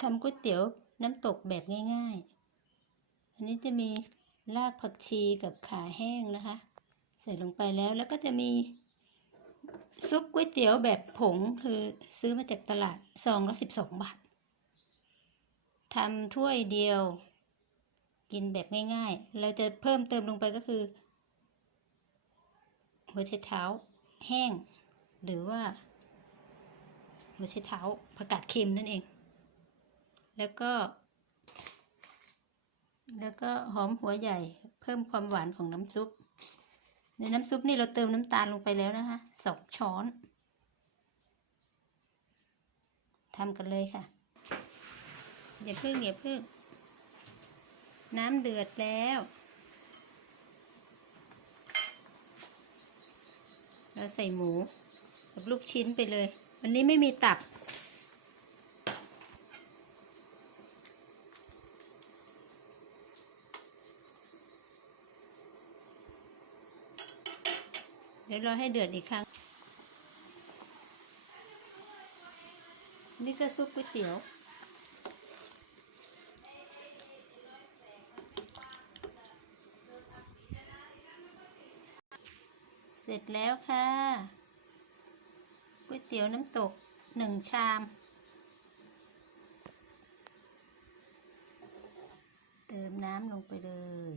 ทำก๋วยเตี๋ยวน้ำตกแบบง่ายๆ อันนี้จะมีรากผักชีกับขาแห้งนะคะ ใส่ลงไปแล้วแล้วก็จะมีซุปก๋วยเตี๋ยวแบบผงคือซื้อมาจากตลาดซองละสิบสองบาททำถ้วยเดียว กินแบบง่ายๆ เราจะเพิ่มเติมลงไปก็คือ หัวไชเท้าแห้ง หรือว่าหัวไชเท้าผักกาดเค็มนั่นเอง แล้วก็ แล้วก็หอมหัวใหญ่ เพิ่มความหวานของน้ำซุป ในน้ำซุปนี่เราเติมน้ำตาลลงไปแล้วนะคะสองช้อนทำกันเลยค่ะ อย่าเพิ่งอย่าเพิ่ง น้ำเดือดแล้ว เราใส่หมูกับลูกชิ้นไปเลย วันนี้ไม่มีตับ ดี๋ยวรอให้เดือดอีกครั้ง นี่ก็ซุปก๋วยเตี๋ยว เสร็จแล้วค่ะก๋วยเตี๋ยวน้ำตกหนึ่งชาม เติมน้ำลงไปเลย